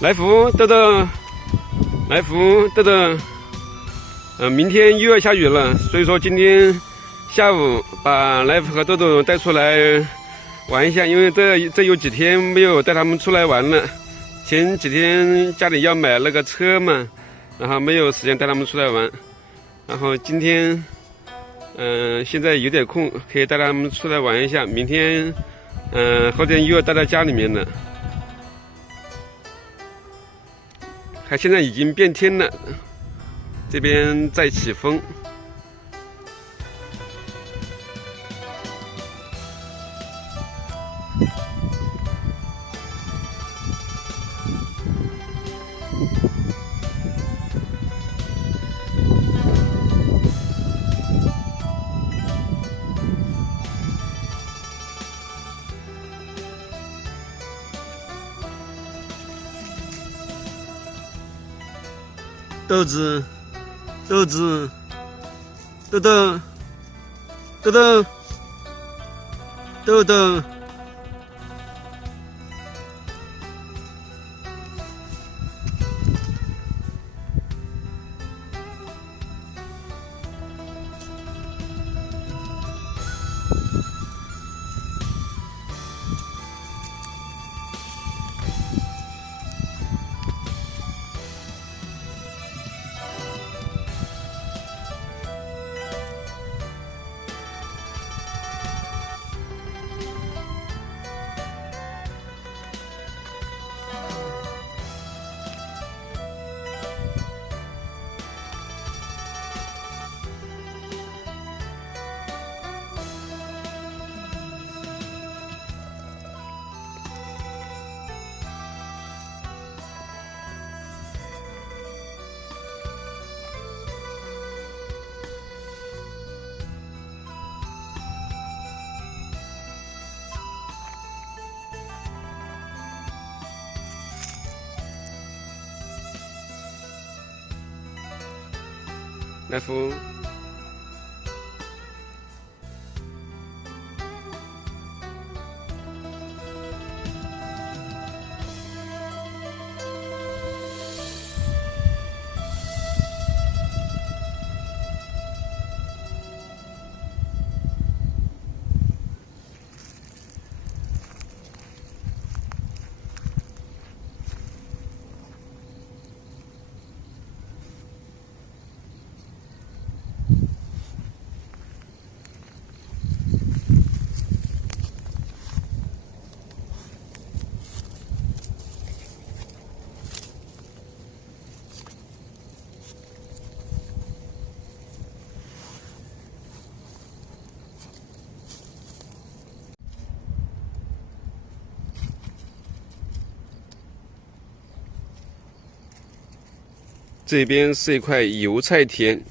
来福豆豆，来福豆豆。明天又要下雨了，所以说今天下午把来福和豆豆带出来玩一下，因为这有几天没有带他们出来玩了。前几天家里要买那个车嘛，然后没有时间带他们出来玩。然后今天，现在有点空，可以带他们出来玩一下。明天，后天又要待在家里面了。看现在已经变天了。这边在起风，豆子。豆子，豆豆，豆豆，豆豆。来福，这边是一块油菜田，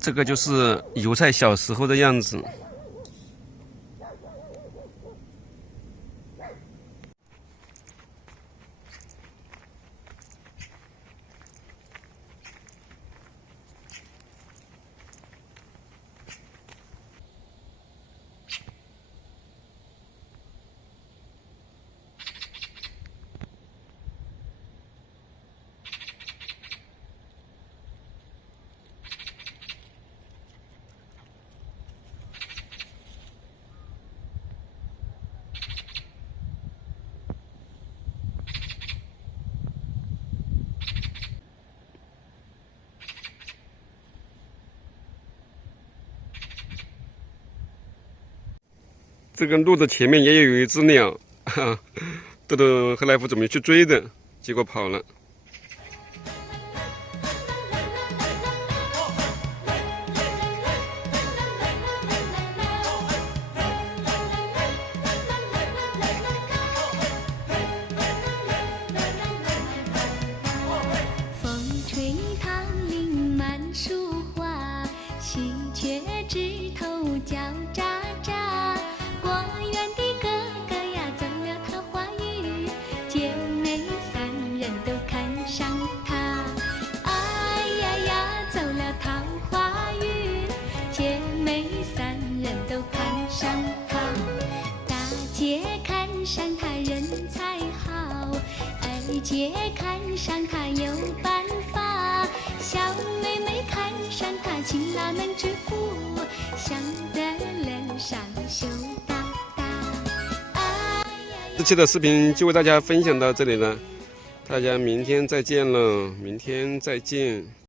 这个就是油菜小时候的样子。这个路的前面也有一只鸟，豆豆和来福准备去追的，结果跑了。风吹桃林满树花，喜鹊枝头叫喳喳。果园的哥哥呀，走了桃花雨，姐妹三人都看上他。哎呀呀，走了桃花雨，姐妹三人都看上他。大姐看上他人才好，哎姐看上他有办法，小妹妹看上他勤劳能致富，想得了上羞答答。这期的视频就为大家分享到这里了，大家明天再见了，明天再见。